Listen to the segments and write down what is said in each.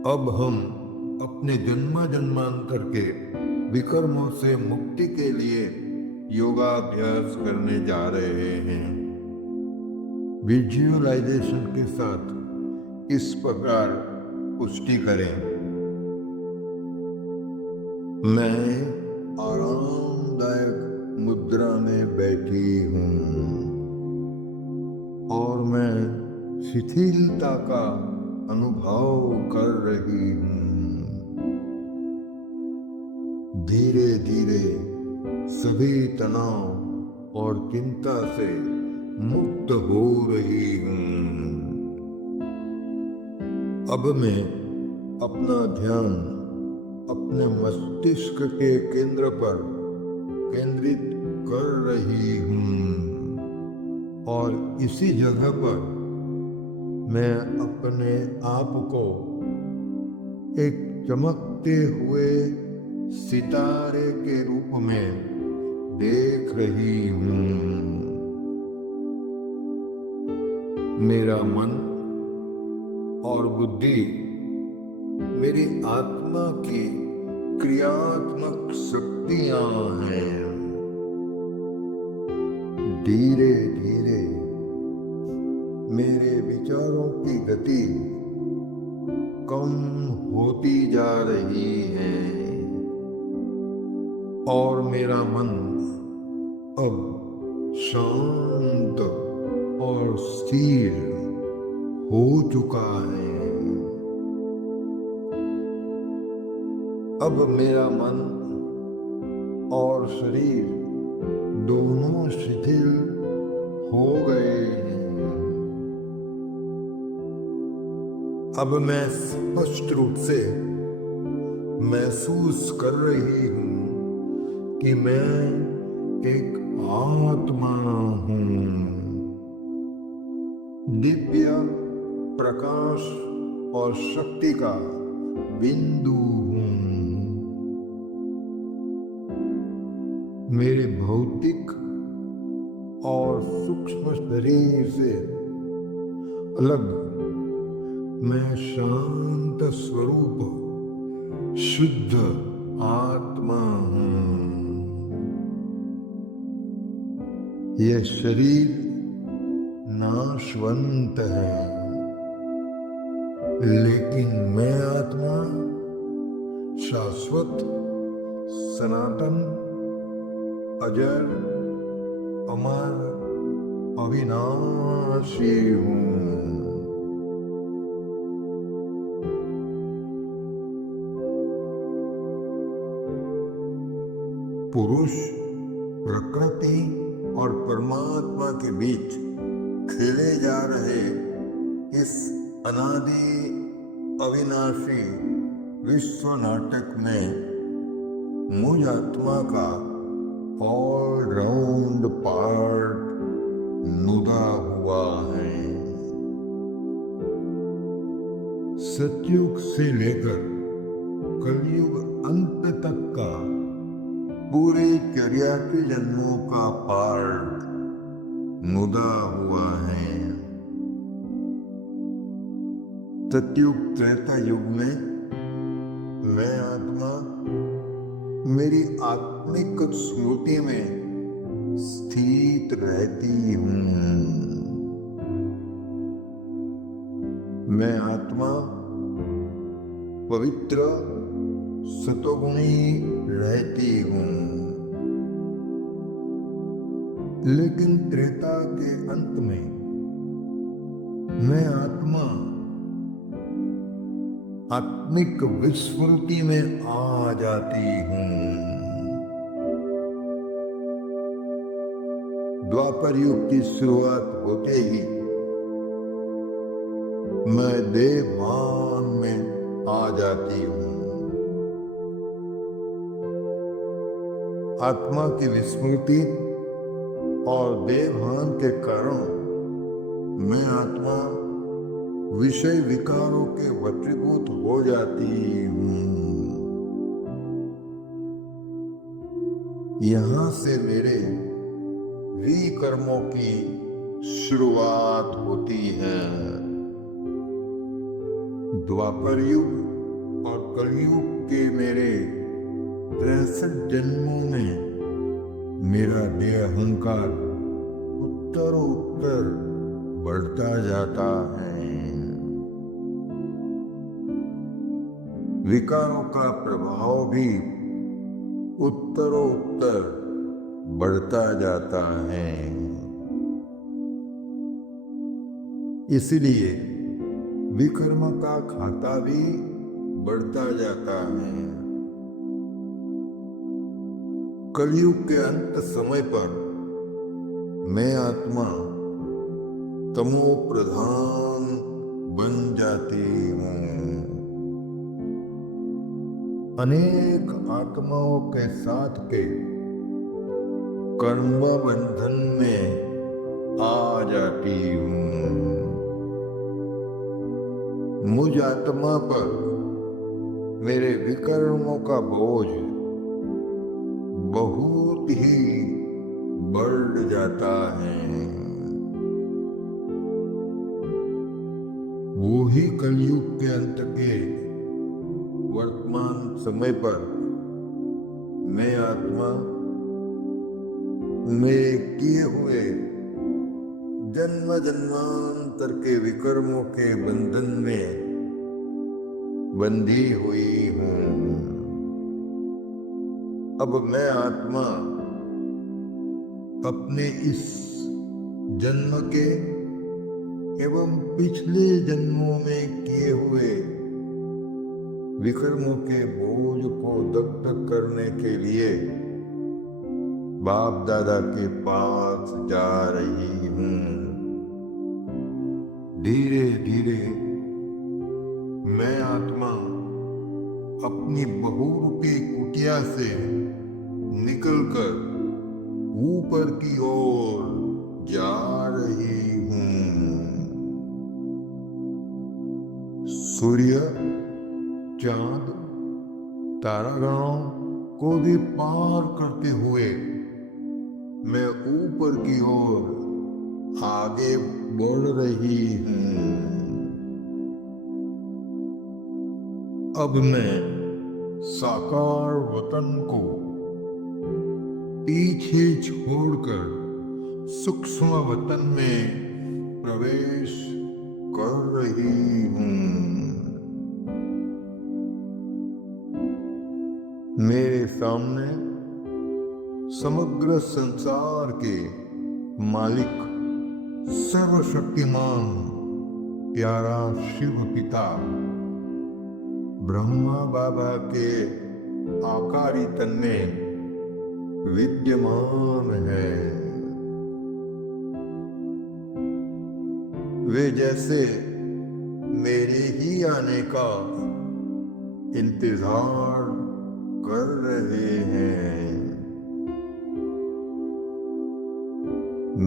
अब हम अपने जन्म जन्मांतर के विकर्मों से मुक्ति के लिए योगाभ्यास करने जा रहे हैं। विजुअलाइजेशन के साथ इस प्रकार पुष्टि करें। मैं आरामदायक मुद्रा में बैठी हूँ और मैं शिथिलता का अनुभव कर रही हूँ। धीरे धीरे सभी तनाव और चिंता से मुक्त हो रही हूँ। अब मैं अपना ध्यान अपने मस्तिष्क के केंद्र पर केंद्रित कर रही हूँ और इसी जगह पर मैं अपने आप को एक चमकते हुए सितारे के रूप में देख रही हूँ। मेरा मन और बुद्धि मेरी आत्मा की क्रियात्मक शक्तियां हैं। धीरे धीरे मेरे विचारों की गति कम होती जा रही है और मेरा मन अब शांत और स्थिर हो चुका है। अब मेरा मन और शरीर दोनों शिथिल हो गए हैं। अब मैं स्पष्ट रूप से महसूस कर रही हूँ कि मैं एक आत्मा हूँ। दिव्य प्रकाश और शक्ति का बिंदु हूँ। मेरे भौतिक और सूक्ष्म शरीर से अलग मैं शांत स्वरूप शुद्ध आत्मा हूँ। यह शरीर नाशवंत है, लेकिन मैं आत्मा शाश्वत, सनातन, अजर, अमर, अविनाशी हूँ। पुरुष प्रकृति और परमात्मा के बीच खेले जा रहे इस अनादि अविनाशी विश्व नाटक में मुझ आत्मा का ऑल राउंड पार्ट नुदा हुआ है। सतयुग से लेकर कलयुग अंत तक का पूरे 84 जन्मों का पार्ट नुदा हुआ है। सतयुग त्रेता युग में मैं आत्मा मेरी आत्मिक स्मृति में स्थित रहती हूँ। मैं आत्मा पवित्र सतोगुणी रहती हूँ। लेकिन त्रेता के अंत में मैं आत्मा आत्मिक विस्मृति में आ जाती हूँ। द्वापर युग की शुरुआत होते ही मैं देवभान में आ जाती हूँ। आत्मा की विस्मृति और देवभान के कारण मैं आत्मा विषय विकारों के वशीभूत हो जाती हूँ। यहाँ से मेरे विकर्मों की शुरुआत होती है। द्वापर युग और कलयुग के मेरे 63 जन्मों में मेरा देह अहंकार उत्तरोत्तर बढ़ता जाता है। विकारों का प्रभाव भी उत्तरोत्तर बढ़ता जाता है। इसलिए विकर्म का खाता भी बढ़ता जाता है। कलयुग के अंत समय पर मैं आत्मा तमो प्रधान बन जाती हूँ। अनेक आत्माओं के साथ के कर्म बंधन में आ जाती हूँ। मुझ आत्मा पर मेरे विकर्मों का बोझ बहुत ही बढ़ जाता है। वो ही कलयुग के अंत के वर्तमान समय पर मैं आत्मा में किए हुए जन्म जन्मांतर के विकर्मों के बंधन में बंधी हुई हूँ। अब मैं आत्मा अपने इस जन्म के एवं पिछले जन्मों में किए हुए विकर्मों के बोझ को दग्ध करने के लिए बाप दादा के पास जा रही हूँ। धीरे धीरे मैं आत्मा अपनी बहुरूपी कुटिया से निकलकर ऊपर की ओर जा रही हूँ। सूर्य, चांद, तारागणों को भी पार करते हुए मैं ऊपर की ओर आगे बढ़ रही हूँ। अब मैं साकार वतन को पीछे छोड़कर सूक्ष्म वतन में प्रवेश कर रही हूँ। मेरे सामने समग्र संसार के मालिक सर्वशक्तिमान प्यारा शिव पिता ब्रह्मा बाबा के आकारी तन में विद्यमान है। वे जैसे मेरे ही आने का इंतजार कर रहे हैं।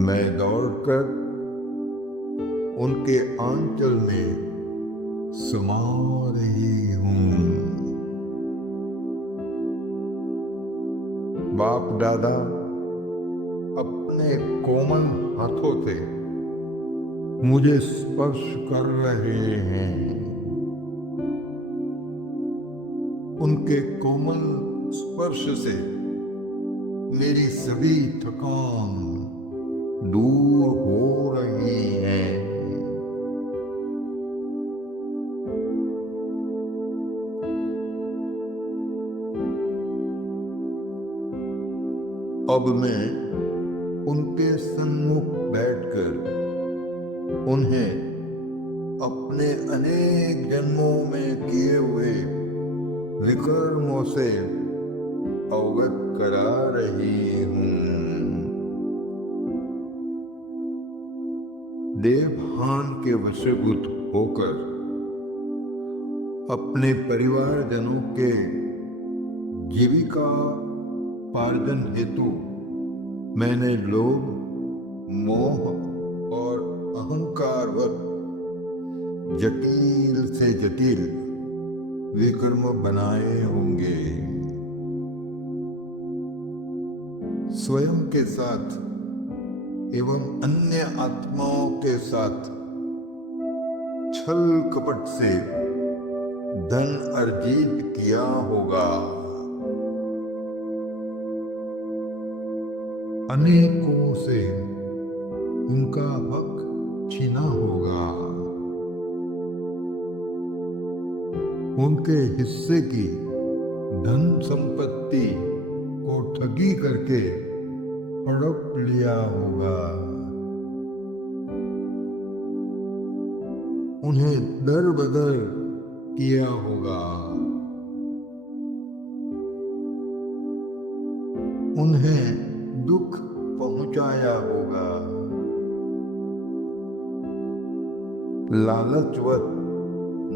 मैं दौड़कर उनके आंचल में समा रही हूँ। बाप दादा अपने कोमल हाथों से मुझे स्पर्श कर रहे हैं। उनके कोमल स्पर्श से मेरी सभी थकान दूर हो रही है। अब मैं उनके सन्मुख बैठकर उन्हें अपने अनेक जन्मों में किए हुए विकर्मों से अवगत करा रही हूँ। देवभान के वशीभूत होकर अपने परिवारजनों के जीविका पार्जन हेतु मैंने लोभ, मोह और अहंकारवत जटिल से जटिल विकर्म बनाए होंगे। स्वयं के साथ एवं अन्य आत्माओं के साथ छल कपट से धन अर्जित किया होगा, अनेकों से उनका हक छीना होगा, उनके हिस्से की धन संपत्ति को ठगी करके हड़प लिया होगा, उन्हें दर बदर किया होगा, उन्हें दुख पहुंचाया होगा, लालचवश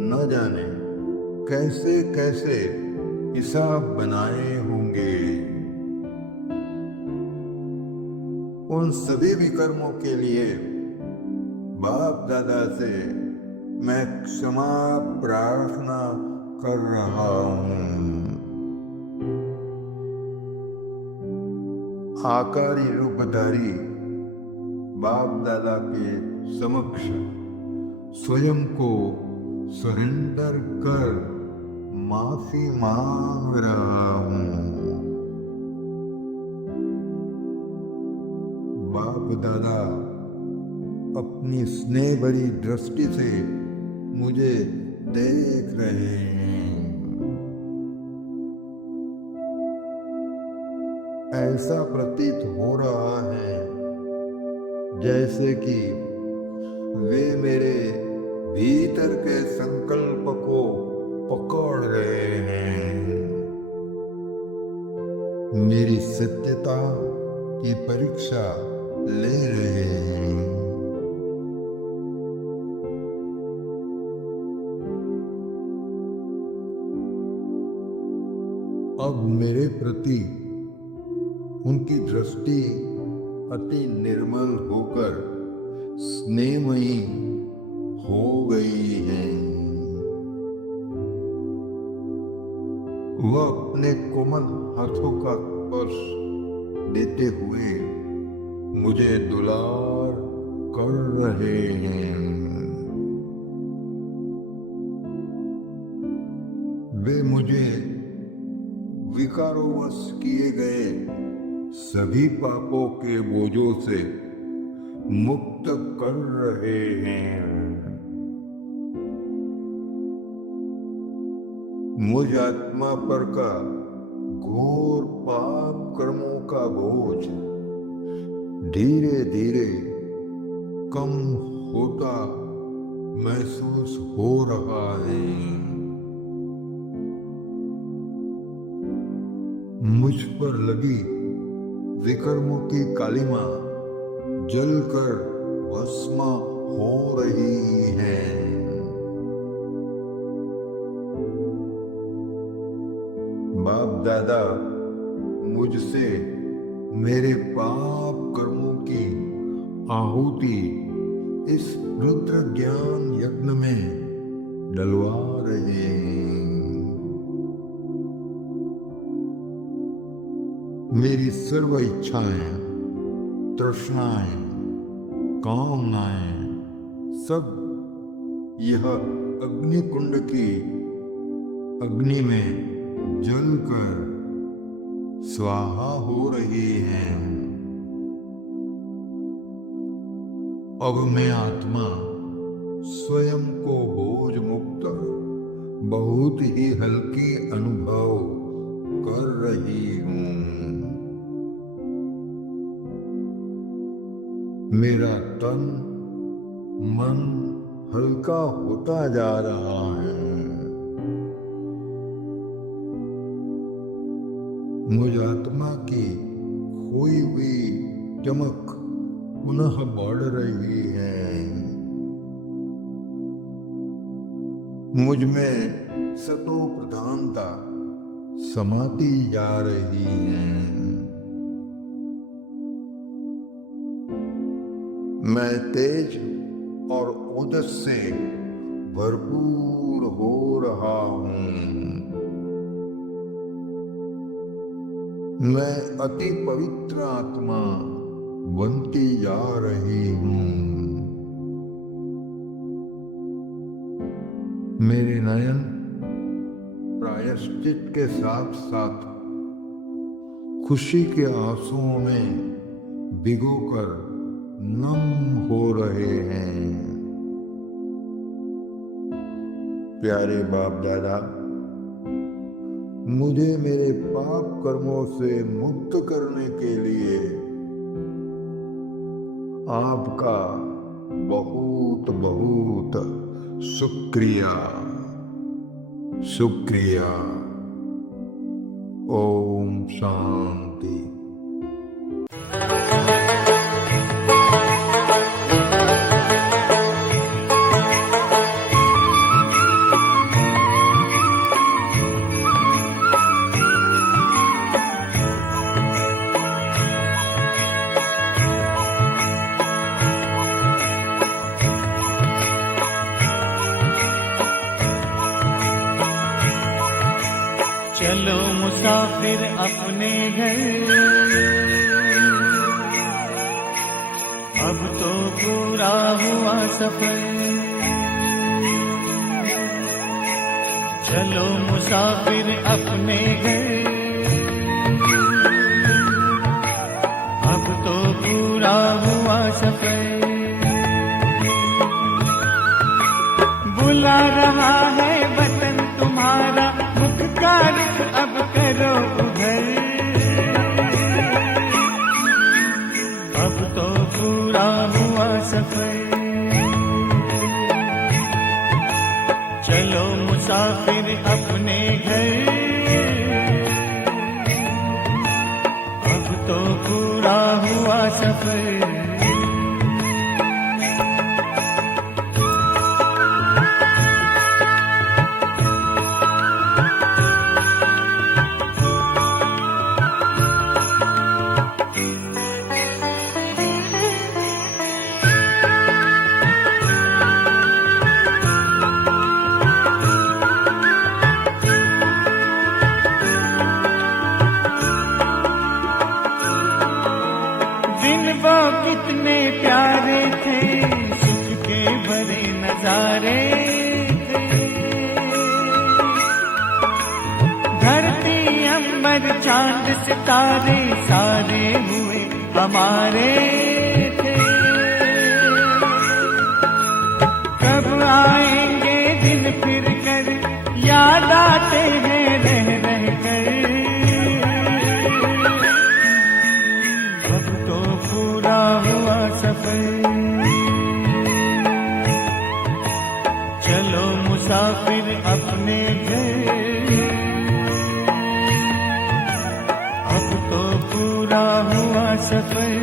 न जाने कैसे कैसे हिसाब बनाए होंगे। उन सभी विकर्मों के लिए बाप दादा से मैं क्षमा प्रार्थना कर रहा हूँ। आकारी रूपधारी बाप दादा के समक्ष स्वयं को सरेंडर कर माफी मांग रहा हूँ। बाप दादा अपनी स्नेह भरी दृष्टि से मुझे देख रहे हैं। ऐसा प्रतीत हो रहा है जैसे कि वे मेरे भीतर के संकल्प को पकड़ रहे हैं, मेरी सत्यता की परीक्षा ले रहे हैं। अब मेरे प्रति उनकी दृष्टि अति निर्मल होकर स्नेहमयी हो गई है। वह अपने कोमल हाथों का स्पर्श देते हुए मुझे दुलार कर रहे हैं। वे मुझे विकारोवश किए गए सभी पापों के बोझों से मुक्त कर रहे हैं। मुझ आत्मा पर का घोर पाप कर्मों का बोझ धीरे धीरे कम होता महसूस हो रहा है। मुझ पर लगी विकर्मों की कालिमा जलकर भस्म हो रही है। बाप दादा मुझसे मेरे पाप कर्मों की आहुति इस रुद्र ज्ञान यज्ञ में डलवा रहे हैं। मेरी सर्व इच्छाएं, तृष्णाएं, कामनाएं सब यह अग्नि कुंड की अग्नि में जलकर स्वाहा हो रही हैं। अब मैं आत्मा स्वयं को बोझ मुक्त बहुत ही हल्की अनुभव कर रही हूँ। मेरा तन मन हल्का होता जा रहा है। मुझ आत्मा की खोई हुई चमक पुनः बढ़ रही है। मुझ में सतो प्रधानता समाती जा रही है। मैं तेज और ओजस से भरपूर हो रहा हूँ। मैं अति पवित्र आत्मा बनती जा रही हूँ। मेरे नयन प्रायश्चित के साथ साथ खुशी के आंसुओं में भिगोकर नम हो रहे हैं। प्यारे बाप दादा, मुझे मेरे पाप कर्मों से मुक्त करने के लिए आपका बहुत बहुत शुक्रिया। शुक्रिया। ओम शांति। चलो मुसाफिर अपने घर, अब तो पूरा हुआ सफर। चलो मुसाफिर अपने घर, अब तो पूरा हुआ सफर। बुला रहा है वतन तुम्हारा, मुख का रुख अब करो उधर। अब तो पूरा हुआ सफर। चलो मुसाफिर अपने घर, अब तो पूरा हुआ सफर। वो कितने प्यारे थे, सुख के भरे नजारे थे। धरती अंबर चांद सितारे सारे हुए हमारे थे। कब आएंगे दिन फिर कर, याद आते हैं रह रह कर। पूरा हुआ सफर। चलो मुसाफिर अपने घर, अब तो पूरा हुआ सफर।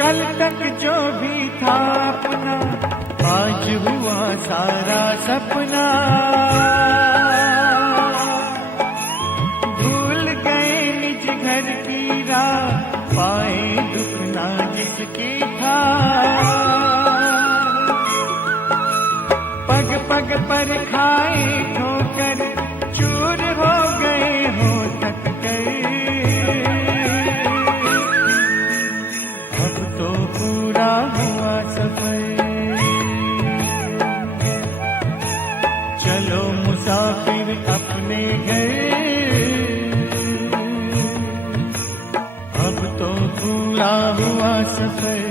कल तक जो भी था अपना, आज हुआ सारा सपना। भूल गए निज घर की राह, पाए दुख ना जिसकी था। पग पग पर खाए ठोकर, चूर हो गए हो थक गए। पूरा हुआ सफर। चलो मुसाफिर अपने घर, अब तो पूरा हुआ सफर।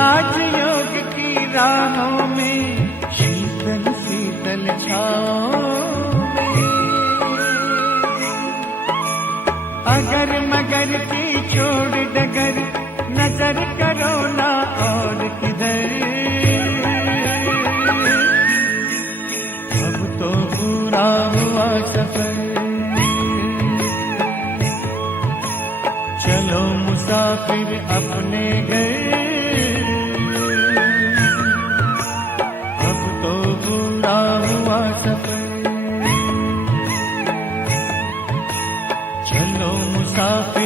राजयोग की राहों में, शीतल शीतल छाओं में, अगर मगर की छोड़ डगर, नजर करो ना और किधर। अब तो पूरा हुआ सफर, चलो मुसाफिर अपने घर। अब तो पूरा हुआ सफर, चलो मुसाफिर